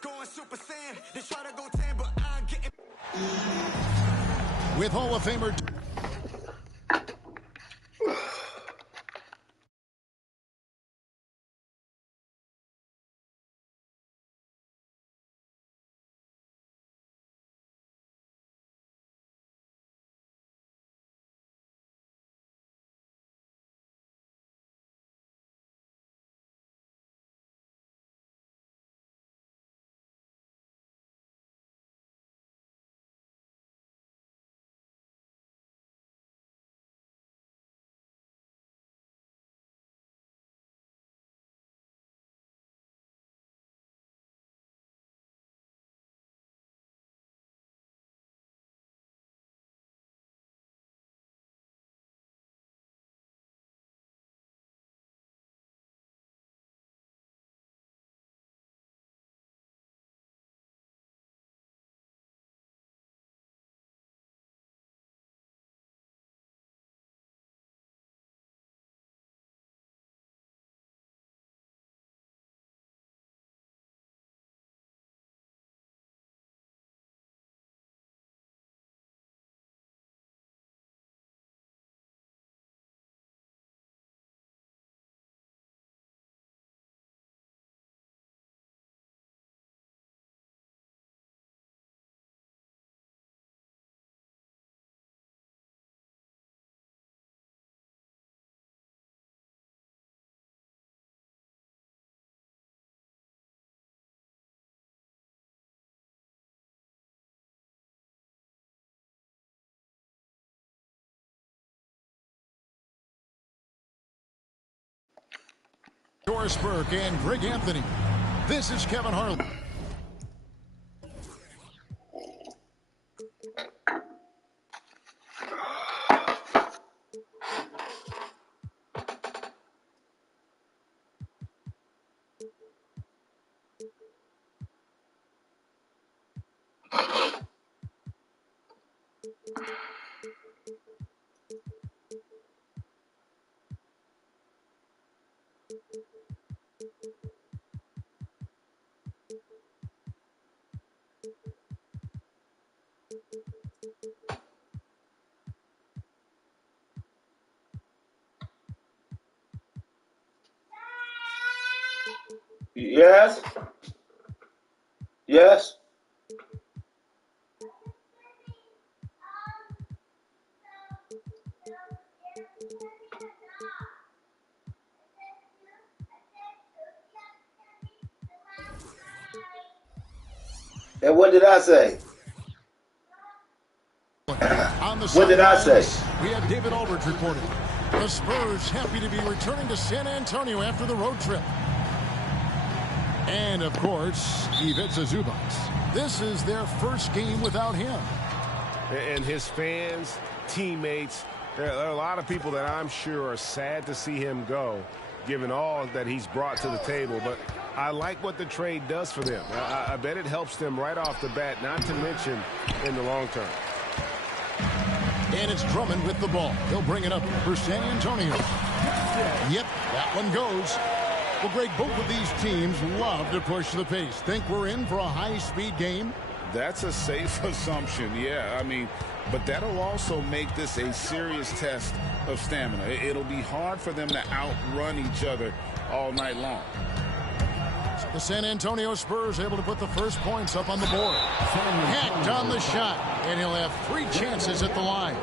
Going Super Saiyan, they try to go 10, but I'm getting. With Hall of Famer. Doris Burke and Greg Anthony. This is Kevin Harlan. Yes. Yes. And what did I say? What did I say? We have David Aldridge reporting. The Spurs happy to be returning to San Antonio after the road trip. And, of course, Ivica Zubac. This is their first game without him. And his fans, teammates, there are a lot of people that I'm sure are sad to see him go, given all that he's brought to the table. But I like what the trade does for them. I bet it helps them right off the bat, not to mention in the long term. And it's Drummond with the ball. He'll bring it up for San Antonio. Yep, that one goes. Well, Greg, both of these teams love to push the pace. Think we're in for a high-speed game? That's a safe assumption, yeah. I mean, but that'll also make this a serious test of stamina. It'll be hard for them to outrun each other all night long. So the San Antonio Spurs able to put the first points up on the board. Hacked on the shot, and he'll have 3 chances at the line.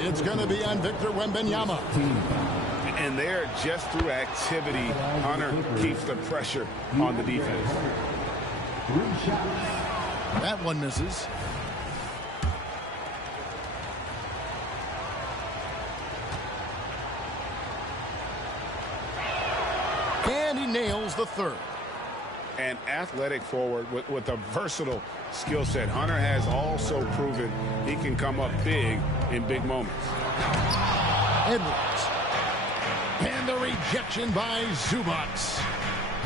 It's going to be on Victor Wembanyama. And there, just through activity, Hunter keeps the pressure on the defense. That one misses. And he nails the third. An athletic forward with a versatile skill set. Hunter has also proven he can come up big in big moments. Edwards. And the rejection by Zubac.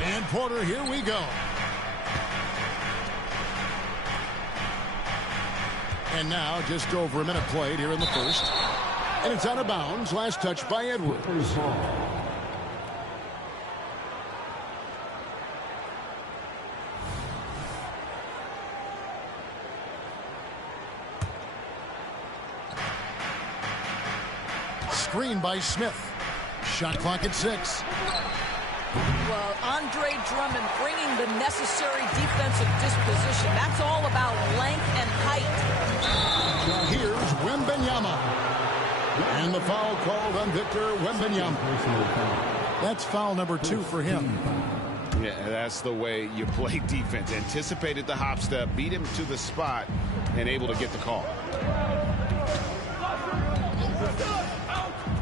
And Porter, here we go. And now just over a minute played here in the first. And it's out of bounds. Last touch by Edwards. screen by Smith. Shot clock at 6. Well, Andre Drummond bringing the necessary defensive disposition. That's all about length and height. Here's Wembanyama. And the foul called on Victor Wembanyama. That's foul number 2 for him. Yeah, that's the way you play defense. Anticipated the hop step, beat him to the spot, and able to get the call.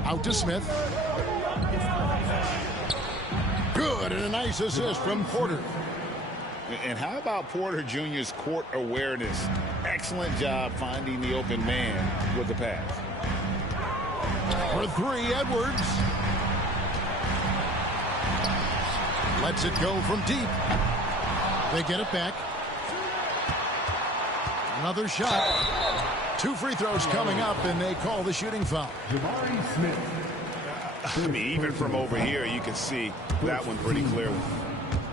Out to Smith. Good, and a nice assist from Porter. And how about Porter Jr.'s court awareness? Excellent job finding the open man with the pass. For 3, Edwards. Lets it go from deep. They get it back. Another shot. 2 free throws coming up, and they call the shooting foul. I mean, even from over here, you can see that one pretty clearly.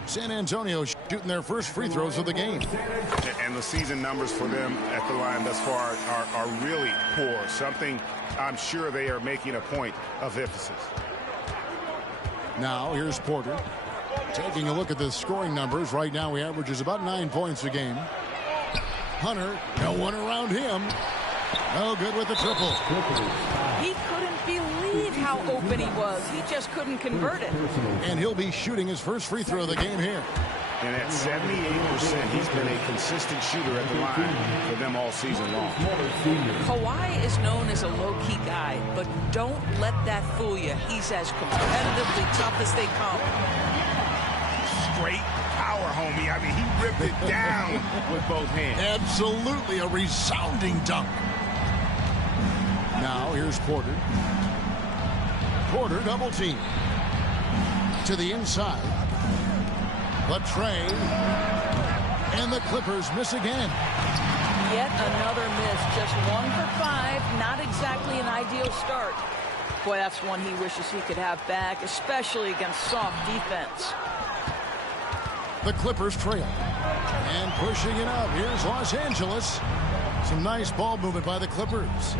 San Antonio shooting their first free throws of the game. And the season numbers for them at the line thus far are really poor. Something I'm sure they are making a point of emphasis. Now, here's Porter. Taking a look at the scoring numbers. Right now, he averages about 9 points a game. Hunter, no one around him. No good with the triple. He couldn't believe how open he was. He just couldn't convert it. And he'll be shooting his first free throw of the game here. And at 78%, he's been a consistent shooter at the line for them all season long. Kawhi is known as a low-key guy, but don't let that fool you. He's as competitively tough as they come. Straight power, homie. I mean, he ripped it down with both hands. Absolutely a resounding dunk. Now, here's Porter. Porter double team. To the inside. The tray. And the Clippers miss again. Yet another miss. Just 1 for 5. Not exactly an ideal start. Boy, that's one he wishes he could have back, especially against soft defense. The Clippers trail. And pushing it up. Here's Los Angeles. Some nice ball movement by the Clippers.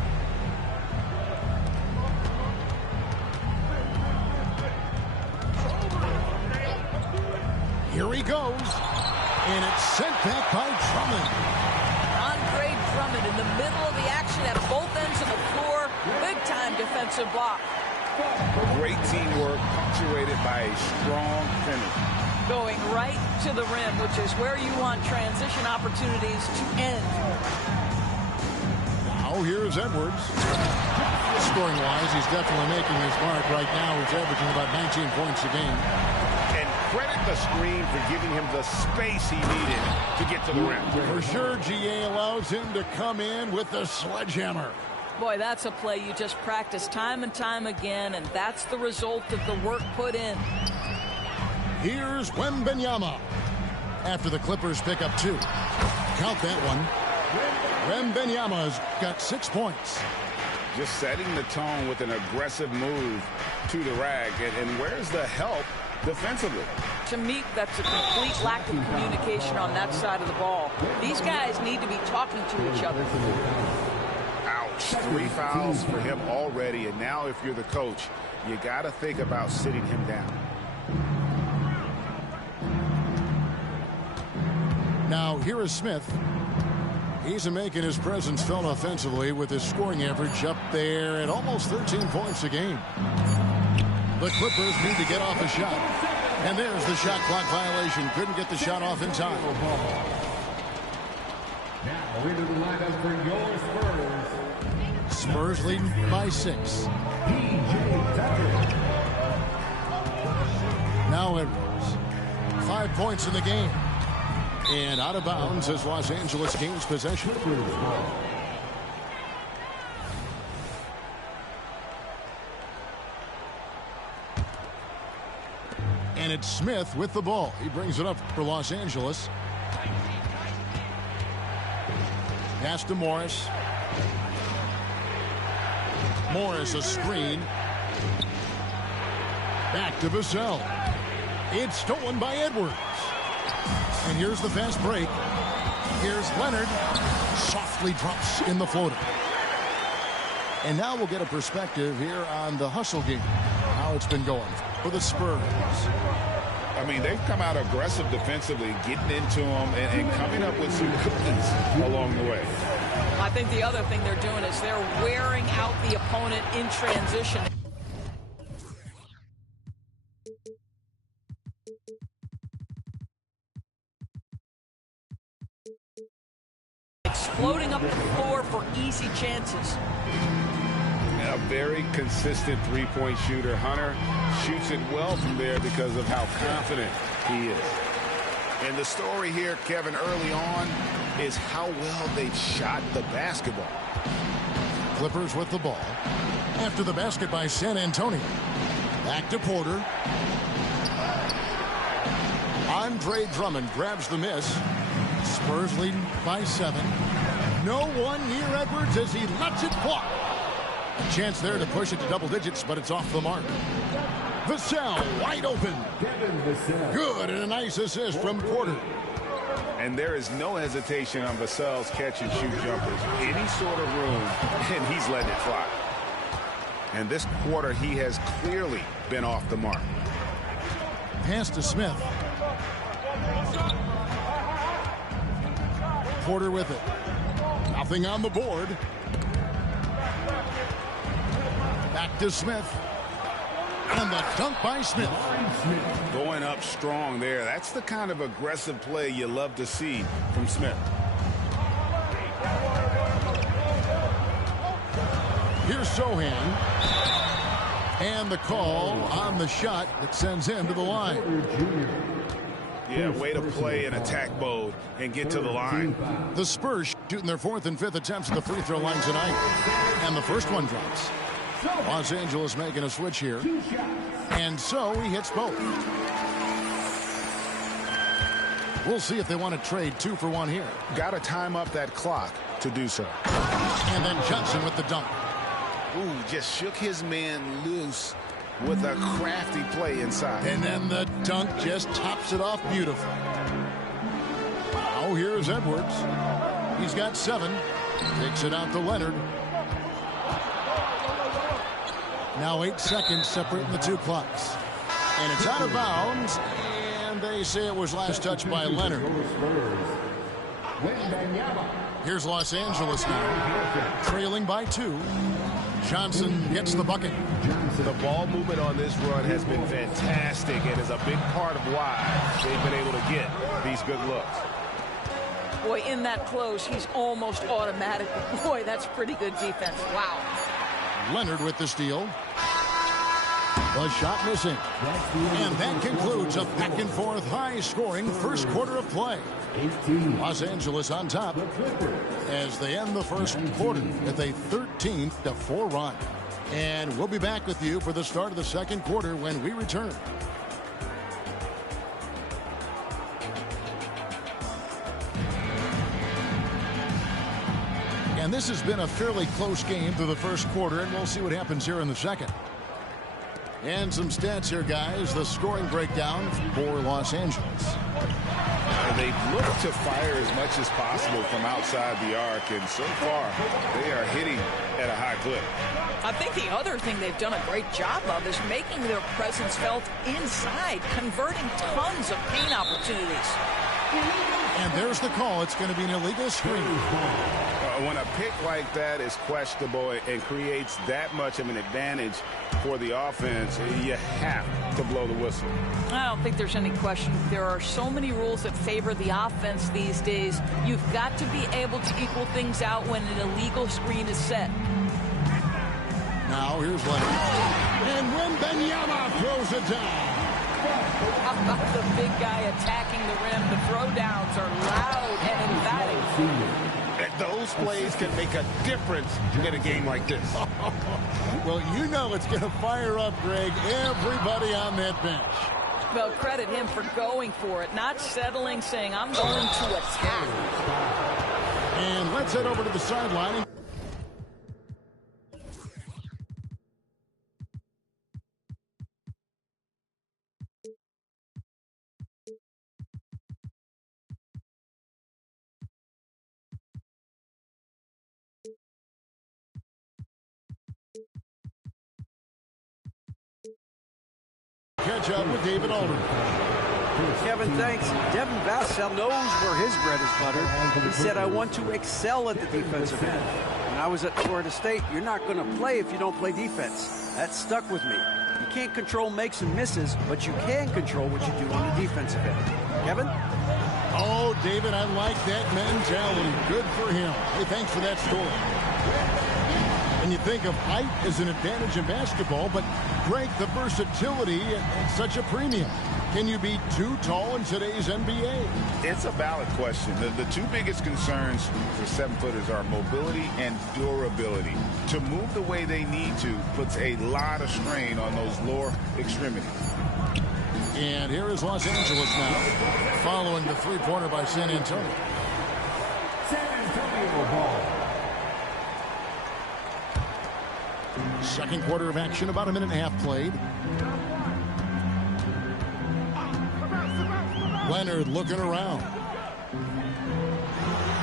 Here he goes. And it's sent back by Drummond. Andre Drummond in the middle of the action at both ends of the floor. Big-time defensive block. Great teamwork punctuated by a strong finish. Going right to the rim, which is where you want transition opportunities to end. Now here's Edwards. Scoring-wise, he's definitely making his mark right now. He's averaging about 19 points a game. And credit the screen for giving him the space he needed to get to the rim. For sure, GA allows him to come in with the sledgehammer. Boy, that's a play you just practice time and time again, and that's the result of the work put in. Here's Wembanyama. After the Clippers pick up 2. Count that one. Wembanyama's got 6 points. Just setting the tone with an aggressive move to the rack. And where's the help defensively? To me, that's a complete lack of communication on that side of the ball. These guys need to be talking to each other. Ouch. 3 fouls for him already. And now if you're the coach, you got to think about sitting him down. Now, here is Smith. He's making his presence felt offensively with his scoring average up there at almost 13 points a game. The Clippers need to get off a shot. And there's the shot clock violation. Couldn't get the shot off in time. Now into the lineup for your Spurs. Spurs leading by 6. Now Edwards. 5 points in the game. And out of bounds as Los Angeles gains possession. And it's Smith with the ball. He brings it up for Los Angeles. Pass to Morris. Morris a screen. Back to Vassell. It's stolen by Edwards. And here's the fast break. Here's Leonard. Softly drops in the floater. And now we'll get a perspective here on the hustle game, how it's been going for the Spurs. I mean, they've come out aggressive defensively, getting into them and coming up with some cookies along the way. I think the other thing they're doing is they're wearing out the opponent in transition. Exploding up the floor for easy chances. A very consistent three-point shooter. Hunter shoots it well from there because of how confident he is. And the story here, Kevin, early on is how well they've shot the basketball. Clippers with the ball. After the basket by San Antonio. Back to Porter. Andre Drummond grabs the miss. Spurs leading by 7. No one near Edwards as he lets it fly. A chance there to push it to double digits, but it's off the mark. Vassell wide open. Good, and a nice assist from Porter. And there is no hesitation on Vassell's catch-and-shoot jumpers. Any sort of room, and he's letting it fly. And this quarter, he has clearly been off the mark. Pass to Smith. Porter with it. Nothing on the board. Back to Smith. And the dunk by Smith. Going up strong there. That's the kind of aggressive play you love to see from Smith. Here's Sohan. And the call on the shot that sends him to the line. Yeah, way to play in attack mode and get to the line. The Spurs shooting their 4th and 5th attempts at the free throw line tonight. And the first one drops. Los Angeles making a switch here. And so he hits both. We'll see if they want to trade 2 for 1 here. Got to time up that clock to do so. And then Johnson with the dunk. Ooh, just shook his man loose with a crafty play inside. And then the dunk just tops it off beautifully. Now here's Edwards. He's got 7. Takes it out to Leonard. Now 8 seconds separating the 2 clocks. And it's out of bounds. And they say it was last touched by Leonard. Here's Los Angeles now. Trailing by 2. Johnson gets the bucket. The ball movement on this run has been fantastic and is a big part of why they've been able to get these good looks. Boy, in that close, he's almost automatic. Boy, that's pretty good defense. Wow. Leonard with the steal. The shot missing. And that concludes a back-and-forth high-scoring first quarter of play. Los Angeles on top as they end the first quarter with a 13-4 run. And we'll be back with you for the start of the second quarter when we return. And this has been a fairly close game through the first quarter, and we'll see what happens here in the second. And some stats here, guys. The scoring breakdown for Los Angeles. They've looked to fire as much as possible from outside the arc, and so far they are hitting at a high clip. I think the other thing they've done a great job of is making their presence felt inside, converting tons of paint opportunities. And there's the call. It's going to be an illegal screen. When a pick like that is questionable and creates that much of an advantage for the offense, you have to blow the whistle. I don't think there's any question. There are so many rules that favor the offense these days. You've got to be able to equal things out when an illegal screen is set. Now here's Leonard. And Wembanyama throws it down. How about the big guy attacking the rim? The throwdowns are loud and emphatic. Those plays can make a difference in a game like this. Well, you know it's going to fire up, Greg, everybody on that bench. Well, credit him for going for it, not settling, saying, I'm going to attack. And let's head over to the sideline. catch up with David Alden. Kevin, thanks. Devin Vassell knows where his bread is buttered. He said, I want to excel at the defensive end. When I was at Florida State, you're not going to play if you don't play defense. That stuck with me. You can't control makes and misses, but you can control what you do on the defensive end. Kevin? Oh, David, I like that mentality. Good for him. Hey, thanks for that story. And you think of height as an advantage in basketball, but Greg, the versatility at such a premium. Can you be too tall in today's NBA? It's a valid question. The two biggest concerns for 7-footers are mobility and durability. To move the way they need to puts a lot of strain on those lower extremities. And here is Los Angeles now, following the three-pointer by San Antonio. San Antonio ball. Second quarter of action, about a minute and a half played. Leonard looking around.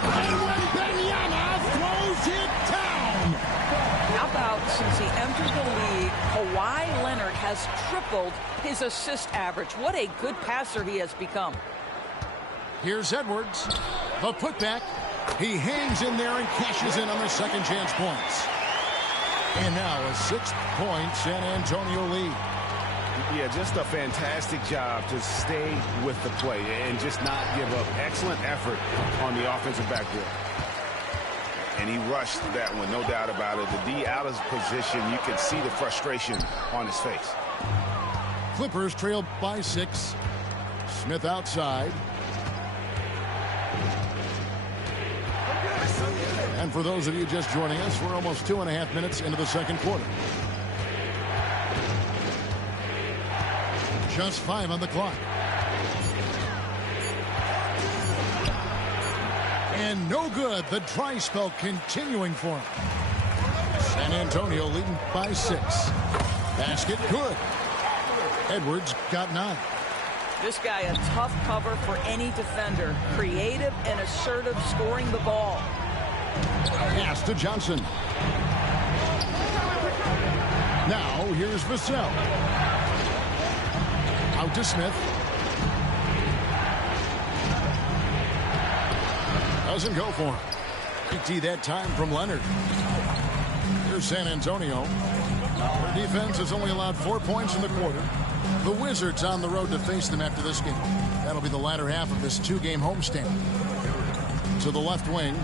And Wembanyama throws it down. How about since he entered the league, Kawhi Leonard has tripled his assist average. What a good passer he has become. Here's Edwards. The putback. He hangs in there and cashes in on the second chance points. And now a 6-point San Antonio lead. Yeah, just a fantastic job to stay with the play and just not give up. Excellent effort on the offensive backboard. And he rushed that one, no doubt about it. The D out of position, you can see the frustration on his face. Clippers trail by 6. Smith outside. And for those of you just joining us, we're almost 2.5 minutes into the second quarter. Just 5 on the clock. And no good. The dry spell continuing for him. San Antonio leading by 6. Basket good. Edwards got 9. This guy a tough cover for any defender. Creative and assertive scoring the ball. Pass to Johnson. Now here's Vassell. Out to Smith. Doesn't go for him. PT that time from Leonard. Here's San Antonio. Their defense has only allowed 4 points in the quarter. The Wizards on the road to face them after this game. That'll be the latter half of this 2-game homestand. To the left wing.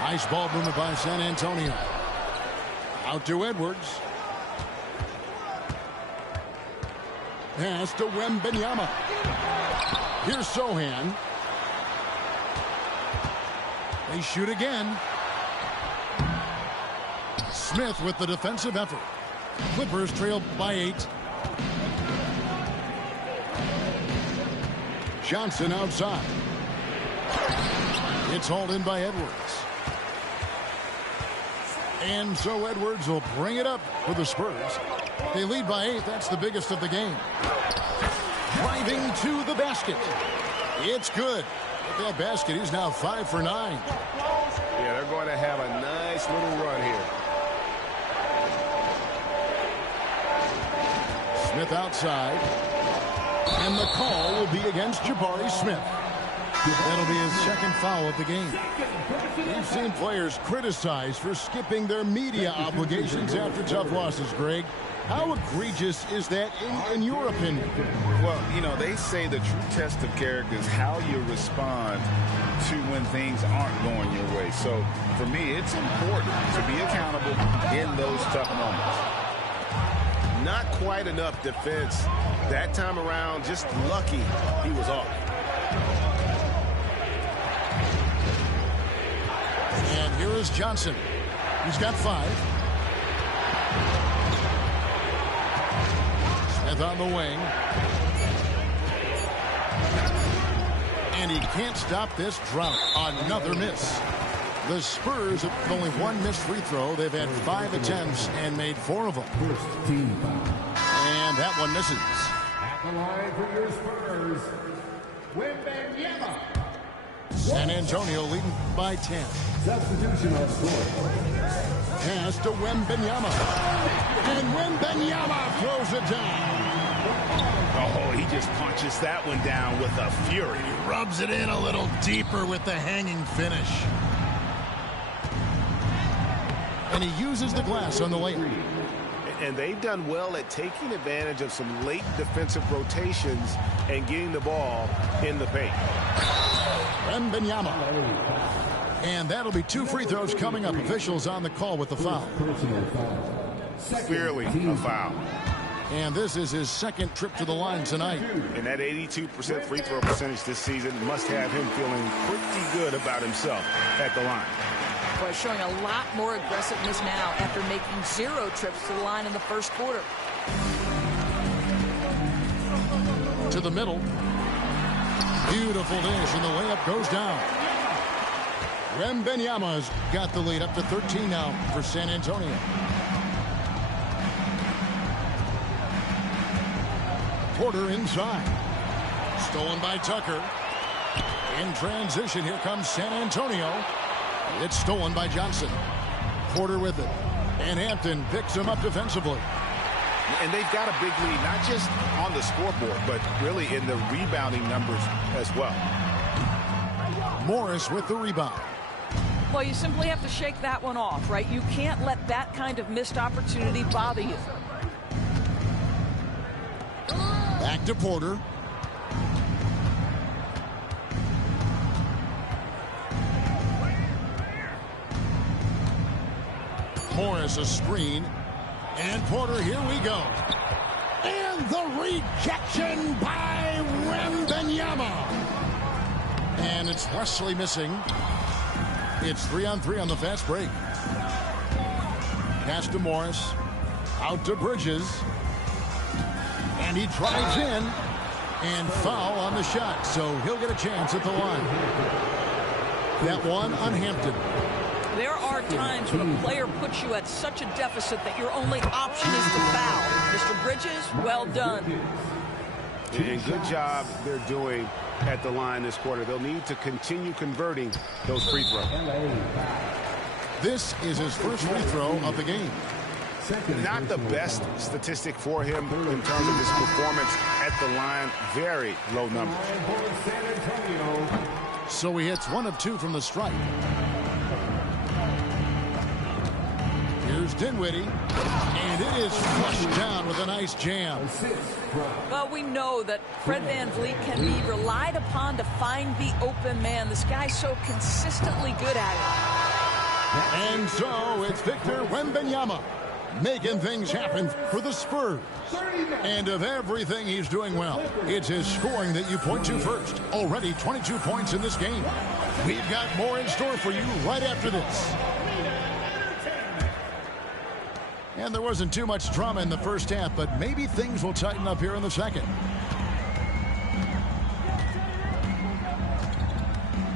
Nice ball movement by San Antonio. Out to Edwards. Pass to Wembanyama. Here's Sohan. They shoot again. Smith with the defensive effort. Clippers trail by 8. Johnson outside. It's hauled in by Edwards. And so Edwards will bring it up for the Spurs. They lead by 8. That's the biggest of the game. Driving to the basket. It's good. With that basket, he's now 5 for 9. Yeah, they're going to have a nice little run here. Smith outside. And the call will be against Jabari Smith. That'll be his second foul of the game. We've seen players criticized for skipping their media obligations after tough losses, Greg. How egregious is that in your opinion? Well, you know, they say the true test of character is how you respond to when things aren't going your way. So, for me, it's important to be accountable in those tough moments. Not quite enough defense that time around. Just lucky he was off. And here is Johnson. He's got 5. Smith on the wing. And he can't stop this drought. Another miss. The Spurs have only 1 missed free throw. They've had 5 attempts and made 4 of them. And that one misses. At the line for your Spurs, Wembanyama. San Antonio leading by 10. Substitution on score. Pass to Wembanyama. And Wembanyama throws it down. Oh, he just punches that one down with a fury. He rubs it in a little deeper with the hanging finish. And he uses the glass on the layup. And they've done well at taking advantage of some late defensive rotations and getting the ball in the paint. Wembanyama. And that'll be 2 free throws coming up. Officials on the call with the foul. Clearly a foul. And this is his second trip to the line tonight. And that 82% free throw percentage this season must have him feeling pretty good about himself at the line. Boy, showing a lot more aggressiveness now after making 0 trips to the line in the first quarter. To the middle. Beautiful dish, and the layup goes down. Wembanyama's got the lead up to 13 now for San Antonio. Porter inside. Stolen by Tucker. In transition, here comes San Antonio. It's stolen by Johnson. Porter with it. And Hampton picks him up defensively. And they've got a big lead, not just on the scoreboard, but really in the rebounding numbers as well. Morris with the rebound. Well, you simply have to shake that one off, right? You can't let that kind of missed opportunity bother you. Back to Porter. Morris a screen. And Porter, here we go. And the rejection by Wembanyama. And it's Wesley missing. It's 3-on-3 on the fast break. Pass to Morris. Out to Bridges. And he drives in. And foul on the shot. So he'll get a chance at the line. That one on Hampton. There are times when a player puts you at such a deficit that your only option is to foul. Mr. Bridges, well done. And good job they're doing at the line this quarter. They'll need to continue converting those free throws. This is his first free throw of the game. Not the best statistic for him in terms of his performance at the line. Very low numbers. So he hits 1 of 2 from the stripe. Here's Dinwiddie, and it is flushed down with a nice jam. Well, we know that Fred VanVleet can be relied upon to find the open man. This guy's so consistently good at it. And so it's Victor Wembanyama making things happen for the Spurs. And of everything he's doing well, it's his scoring that you point to first. Already 22 points in this game. We've got more in store for you right after this. And there wasn't too much drama in the first half, but maybe things will tighten up here in the second.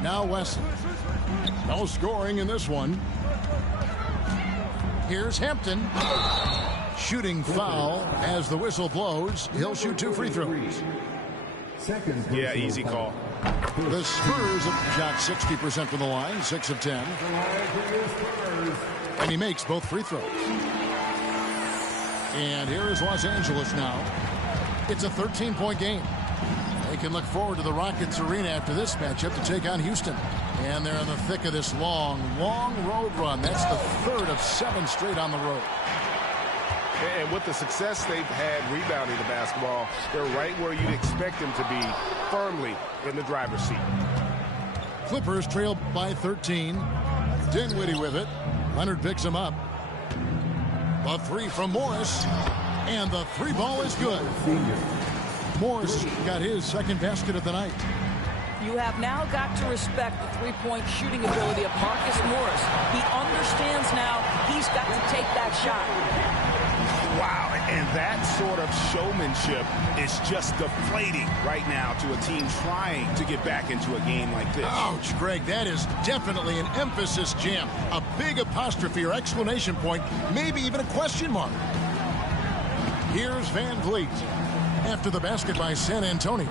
Now Wesley. No scoring in this one. Here's Hampton. Shooting foul as the whistle blows. He'll shoot 2 free throws. Yeah, easy call. The Spurs have shot 60% from the line, 6 of 10. And he makes both free throws. And here is Los Angeles now. It's a 13-point game. They can look forward to the Rockets arena after this matchup to take on Houston. And they're in the thick of this long road run. That's the 3rd of 7 straight on the road. And with the success they've had rebounding the basketball, they're right where you'd expect them to be, firmly in the driver's seat. Clippers trail by 13. Dinwiddie with it. Leonard picks him up. The 3 from Morris. And the 3 ball is good. Morris got his second basket of the night. You have now got to respect the three-point shooting ability of Marcus Morris. He understands now he's got to take that shot. Wow, and that sort of showmanship is just deflating right now to a team trying to get back into a game like this. Ouch, Greg, that is definitely an emphasis jam. A big apostrophe or exclamation point, maybe even a question mark. Here's VanVleet after the basket by San Antonio.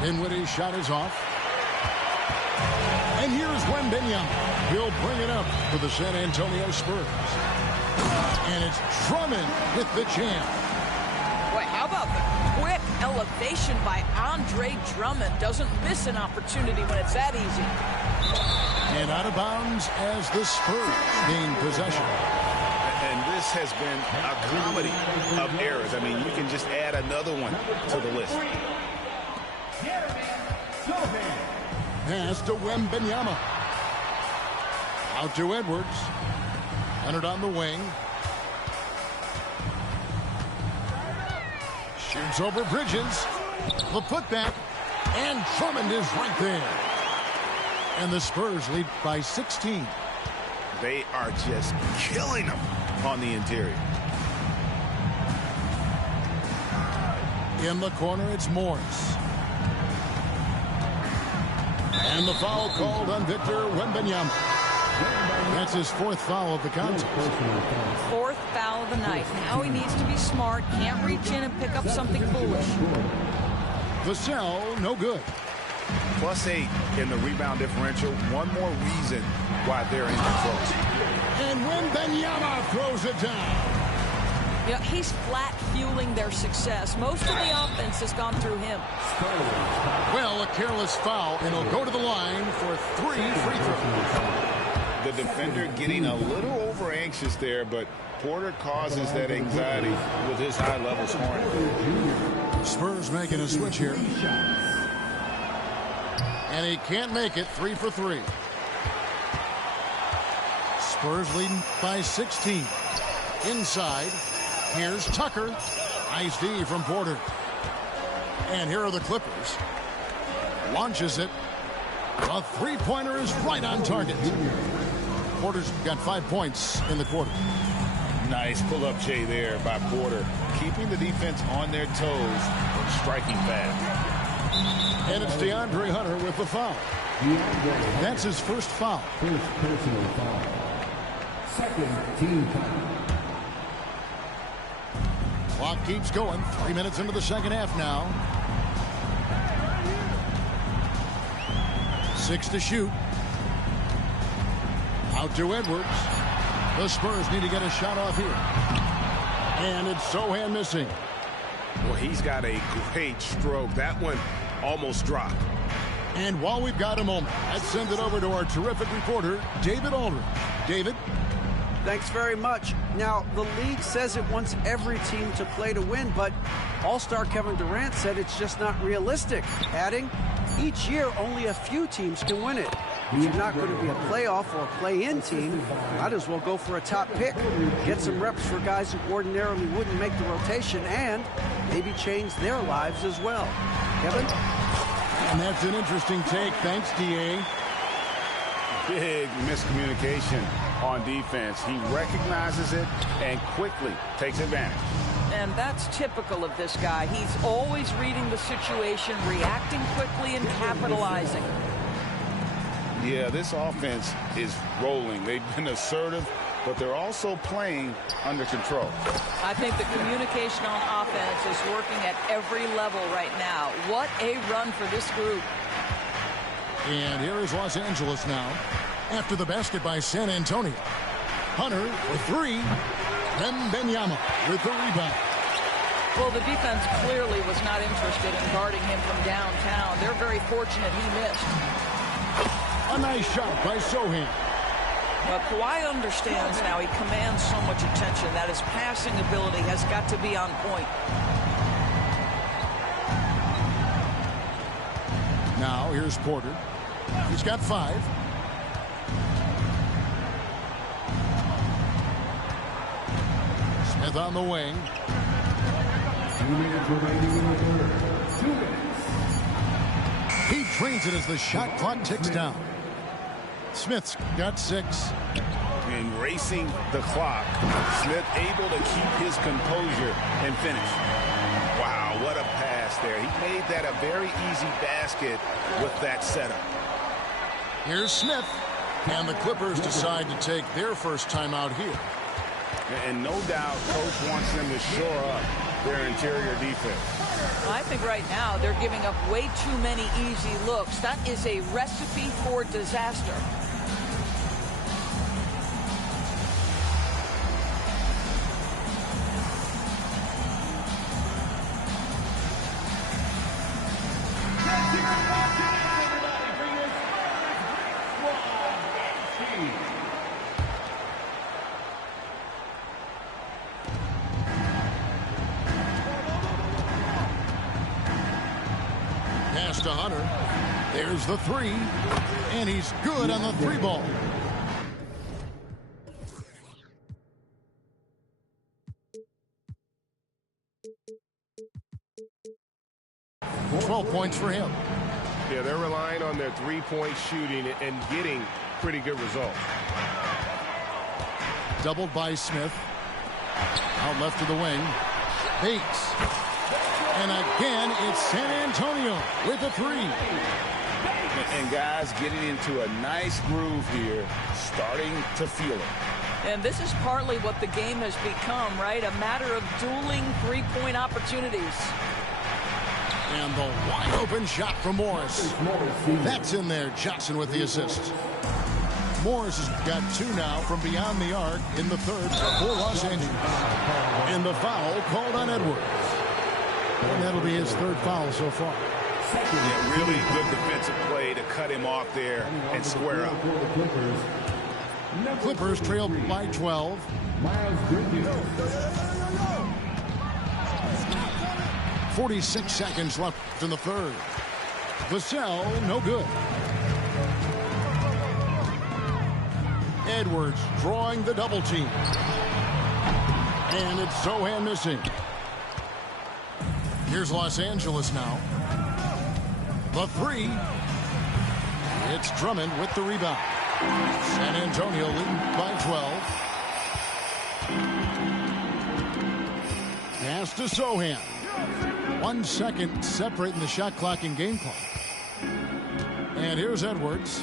Dinwiddie's shot is off. And here's Wembanyama. He'll bring it up for the San Antonio Spurs. And it's Drummond with the jam. Boy, how about the quick elevation by Andre Drummond. Doesn't miss an opportunity when it's that easy. And out of bounds as the Spurs gain possession. And this has been a comedy of errors. I mean, you can just add another one to the list. Pass to Wembanyama. Out to Edwards. Leonard on the wing. Shoots over Bridges. The putback. And Drummond is right there. And the Spurs lead by 16. They are just killing them on the interior. In the corner, it's Morris. And the foul called on Victor Wembanyama. That's his fourth foul of the contest. Fourth foul of the night. Now he needs to be smart. Can't reach in and pick up something foolish. Vassell, no good. +8 in the rebound differential. One more reason why they're in control. And Wembanyama throws it down. You know, he's flat fueling their success. Most of the offense has gone through him. Well, a careless foul, and he'll go to the line for 3 free throws. The defender getting a little over anxious there, but Porter causes that anxiety with his high-level scoring. Spurs making a switch here. And he can't make it. 3 for 3. Spurs leading by 16. Inside, here's Tucker. Nice D from Porter. And here are the Clippers. Launches it. A three-pointer is right on target. Porter's got 5 points in the quarter. Nice pull-up Jay there by Porter, keeping the defense on their toes and striking fast. And it's DeAndre Hunter with the foul. That's his first foul. First personal foul. Second team foul. Clock keeps going. 3 minutes into the second half now. 6 to shoot. Out to Edwards. The Spurs need to get a shot off here. And it's Sohan missing. Well, he's got a great stroke. That one almost dropped. And while we've got a moment, let's send it over to our terrific reporter, David Aldridge. David? Thanks very much. Now, the league says it wants every team to play to win, but All-Star Kevin Durant said it's just not realistic, adding, each year only a few teams can win it. If you're not going to be a playoff or a play-in team, you might as well go for a top pick. Get some reps for guys who ordinarily wouldn't make the rotation and maybe change their lives as well. Kevin? And that's an interesting take. Thanks, D.A. Big miscommunication on defense. He recognizes it and quickly takes advantage. And that's typical of this guy. He's always reading the situation, reacting quickly, and capitalizing. Yeah, this offense is rolling. They've been assertive, but they're also playing under control. I think the communication on offense is working at every level right now. What a run for this group. And here is Los Angeles now. After the basket by San Antonio. Hunter for 3. Wembanyama with the rebound. Well, the defense clearly was not interested in guarding him from downtown. They're very fortunate he missed. A nice shot by Sohan. Well, Kawhi understands now he commands so much attention that his passing ability has got to be on point. Now here's Porter. He's got 5. Smith on the wing. 2 minutes remaining in the third. 2 minutes. He trains it as the shot clock ticks down. Smith's got 6. And racing the clock, Smith able to keep his composure and finish. Wow, what a pass there. He made that a very easy basket with that setup. Here's Smith. And the Clippers decide to take their first time out here. And no doubt, Coach wants them to shore up their interior defense. I think right now they're giving up way too many easy looks. That is a recipe for disaster. Pitch to Hunter. There's the three. And he's good on the three ball. Points for him. Yeah, they're relying on their three-point shooting and getting pretty good results. Doubled by Smith. Out left to the wing. Bates. And again, it's San Antonio with a three. And guys getting into a nice groove here, starting to feel it. And this is partly what the game has become, right? A matter of dueling three-point opportunities. And the wide open shot from Morris. That's in there. Johnson with the assist. Morris has got two now from beyond the arc in the third for Los Angeles. And the foul called on Edwards. And that'll be his third foul so far. Yeah, really good defensive play to cut him off there and square up. Clippers trail by 12. 46 seconds left in the third. Vassell, no good. Edwards drawing the double team. And it's Sohan missing. Here's Los Angeles now. The three. It's Drummond with the rebound. San Antonio leading by 12. Pass to Sohan. 1 second separating the shot clock and game clock. And here's Edwards.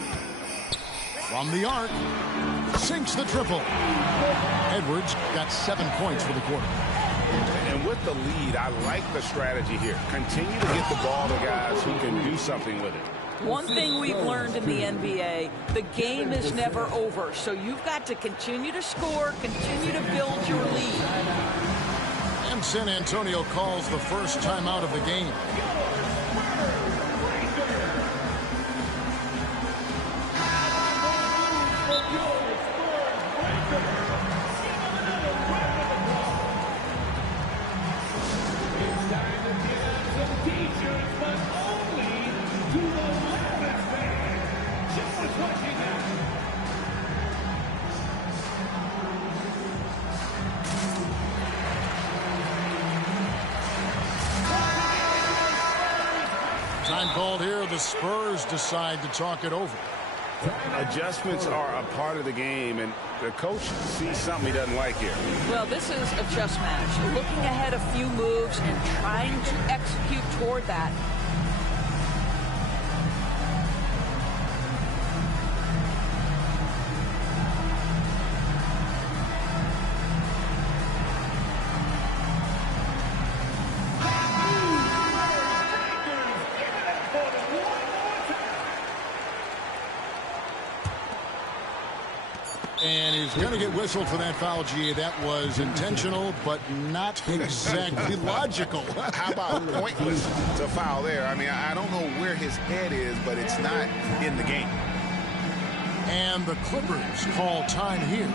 From the arc. Sinks the triple. Edwards got 7 points for the quarter. And with the lead, I like the strategy here. Continue to get the ball to guys who can do something with it. One thing we've learned in the NBA, the game is never over. So you've got to continue to score, continue to build your lead. And San Antonio calls the first timeout of the game. Time called here. The Spurs decide to talk it over. Adjustments are a part of the game, and the coach sees something he doesn't like here. Well, this is a chess match. Looking ahead a few moves and trying to execute toward that. And he's going to get whistled for that foul, G. That was intentional, but not exactly logical. How about pointless to foul there? I mean, I don't know where his head is, but it's not in the game. And the Clippers call time here.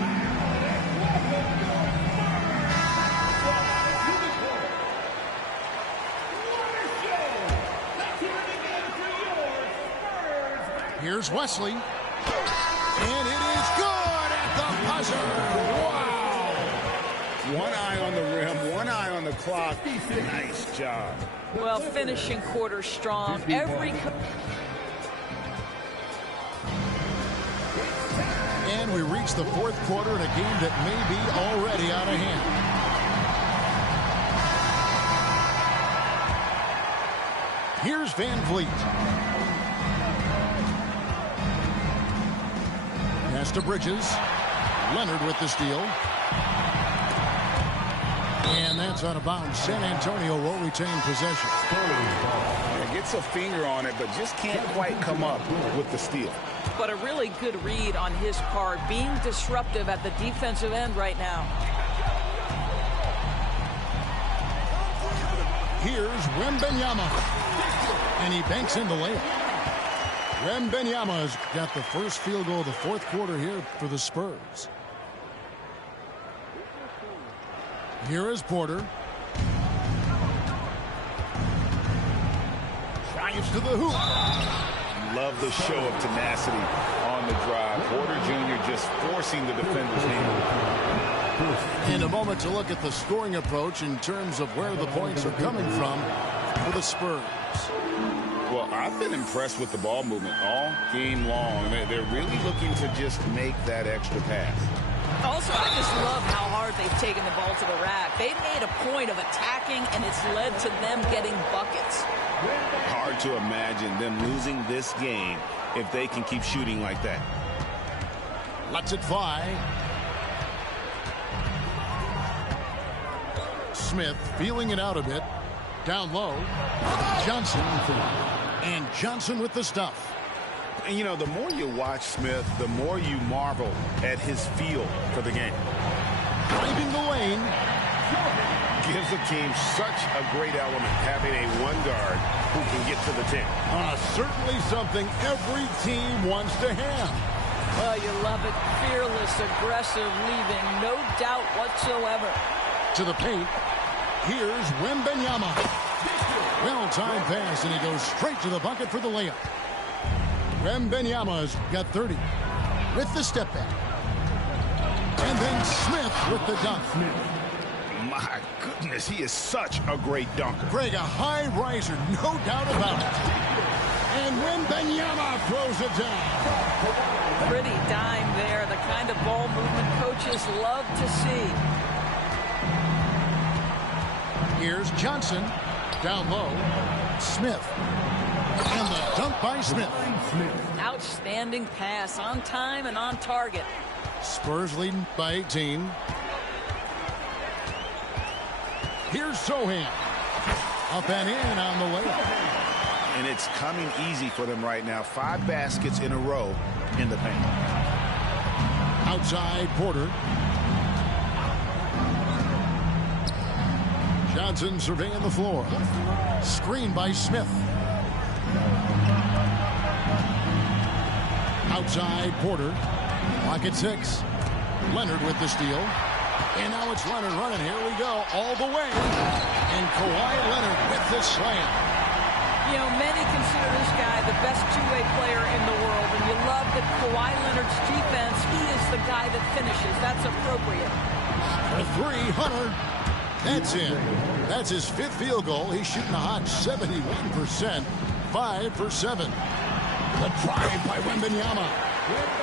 Here's Wesley. And it is good at the buzzer. Wow. One eye on the rim, one eye on the clock. Nice job. Well, finishing quarter strong. And we reach the fourth quarter in a game that may be already out of hand. Here's Van Vliet. Pass to Bridges. Leonard with the steal. And that's out of bounds. San Antonio will retain possession. Gets a finger on it, but just can't quite come up with the steal. But a really good read on his part, being disruptive at the defensive end right now. Here's Wembanyama. And he banks in the layup. Wembanyama has got the first field goal of the fourth quarter here for the Spurs. Here is Porter. Trying drives to the hoop. Love the show of tenacity on the drive. Porter Jr. just forcing the defender's hand. And a moment to look at the scoring approach in terms of where the points are coming from for the Spurs. Well, I've been impressed with the ball movement all game long. They're really looking to just make that extra pass. Also, I just love how hard they've taken the ball to the rack. They've made a point of attacking, and it's led to them getting buckets. Hard to imagine them losing this game if they can keep shooting like that. Lets it fly. Smith feeling it out a bit. Down low. Johnson. And Johnson with the stuff. And, you know, the more you watch Smith, the more you marvel at his feel for the game. Driving the lane. Gives the team such a great element having a one guard who can get to the 10. Certainly something every team wants to have. Well, you love it. Fearless, aggressive, leaving no doubt whatsoever. To the paint. Here's Wembanyama. Well-timed pass, and he goes straight to the bucket for the layup. Wembanyama's got 30 with the step back. And then Smith with the dunk. My goodness, he is such a great dunker. Greg, a high riser, no doubt about it. And Wembanyama throws it down. Pretty dime there, the kind of ball movement coaches love to see. Here's Johnson. Down low. Smith. And the dunk by Smith. Outstanding pass, on time and on target. Spurs leading by 18. Here's Sohan. Up and in on the layup. And it's coming easy for them right now. 5 baskets in a row in the paint. Outside Porter. Johnson surveying the floor. Screen by Smith. Outside Porter. Lock at 6. Leonard with the steal. And now it's Leonard running. Here we go. All the way. And Kawhi Leonard with the slam. You know, many consider this guy the best two-way player in the world. And you love that Kawhi Leonard's defense, he is the guy that finishes. That's appropriate. For 3, Hunter. That's in. That's his 5th field goal. He's shooting a hot 71%. 5 for 7. The drive by Wembanyama.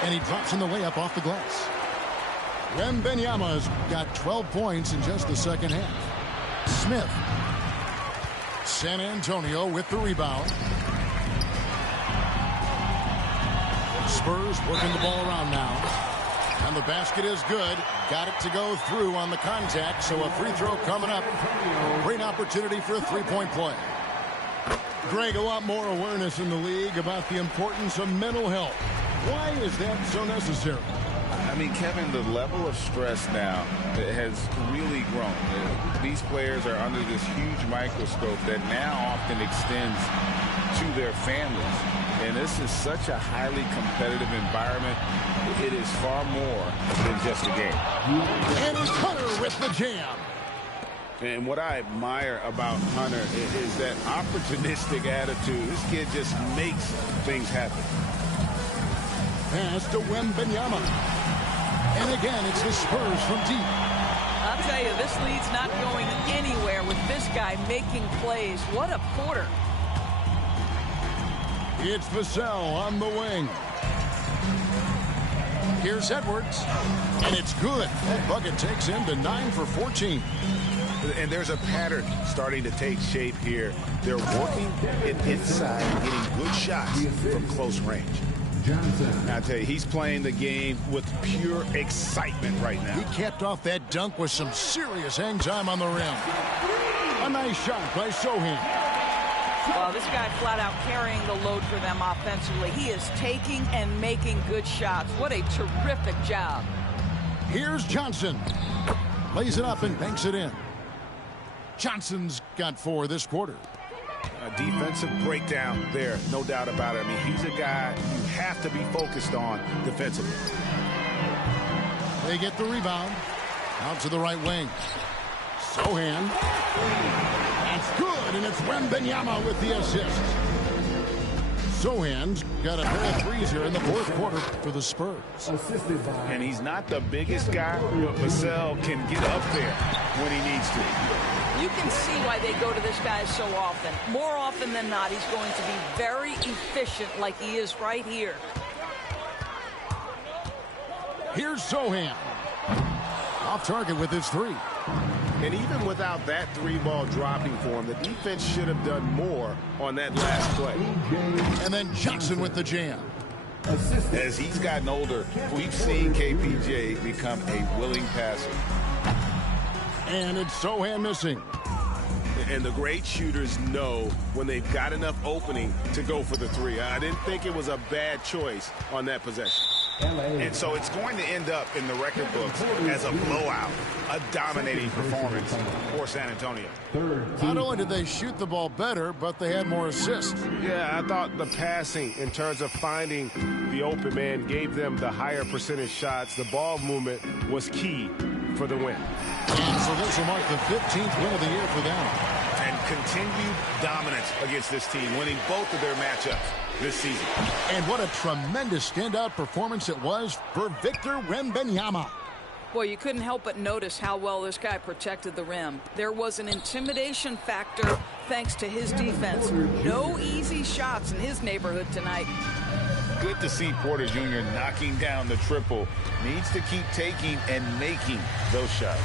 And he drops in the layup off the glass. Wembanyama's got 12 points in just the second half. Smith. San Antonio with the rebound. Spurs working the ball around now. And the basket is good. Got it to go through on the contact, so a free throw coming up. Great opportunity for a three-point play. Greg, a lot more awareness in the league about the importance of mental health. Why is that so necessary? I mean, Kevin, the level of stress now has really grown. These players are under this huge microscope that now often extends to their families. And this is such a highly competitive environment. It is far more than just a game. And it's Hunter with the jam. And what I admire about Hunter is that opportunistic attitude. This kid just makes things happen. Pass to Wembanyama. And again, it's the Spurs from deep. I'll tell you, this lead's not going anywhere with this guy making plays. What a quarter. It's Vassell on the wing. Here's Edwards. And it's good. That bucket takes him to 9 for 14. And there's a pattern starting to take shape here. They're working it inside and getting good shots from close range. I tell you, he's playing the game with pure excitement right now. He capped off that dunk with some serious hang time on the rim. A nice shot by Sohan. Well, this guy flat out carrying the load for them offensively. He is taking and making good shots. What a terrific job. Here's Johnson. Lays it up and banks it in. Johnson's got 4 this quarter. A defensive breakdown there, no doubt about it. I mean, he's a guy you have to be focused on defensively. They get the rebound. Out to the right wing. Sohan. That's good, and it's Wembanyama with the assist. Zohan's got a pair of threes here in the fourth quarter for the Spurs. And he's not the biggest guy, but Vassell can get up there when he needs to. You can see why they go to this guy so often. More often than not, he's going to be very efficient like he is right here. Here's Zohan. Off target with his three. And even without that three-ball dropping for him, the defense should have done more on that last play. And then Johnson with the jam. As he's gotten older, we've seen KPJ become a willing passer. And it's Zohan missing. And the great shooters know when they've got enough opening to go for the three. I didn't think it was a bad choice on that possession. And so it's going to end up in the record books as a blowout, a dominating performance for San Antonio. Not only did they shoot the ball better, but they had more assists. Yeah, I thought the passing in terms of finding the open man gave them the higher percentage shots. The ball movement was key for the win. And so this will mark the 15th win of the year for them. And continued dominance against this team, winning both of their matchups this season. And what a tremendous standout performance it was for Victor Wembanyama. Boy, you couldn't help but notice how well this guy protected the rim. There was an intimidation factor thanks to his defense. No easy shots in his neighborhood tonight. Good to see Porter Jr. knocking down the triple. Needs to keep taking and making those shots.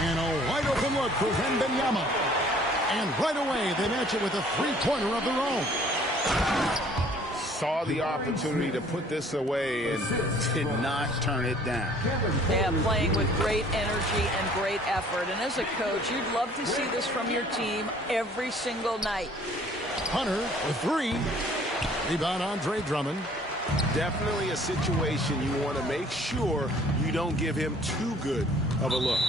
And a wide open look for Wembanyama. And right away, they match it with a three-pointer of their own. Saw the opportunity to put this away and did not turn it down. Yeah, playing with great energy and great effort. And as a coach, you'd love to see this from your team every single night. Hunter with three. Rebound Andre Drummond. Definitely a situation you want to make sure you don't give him too good of a look.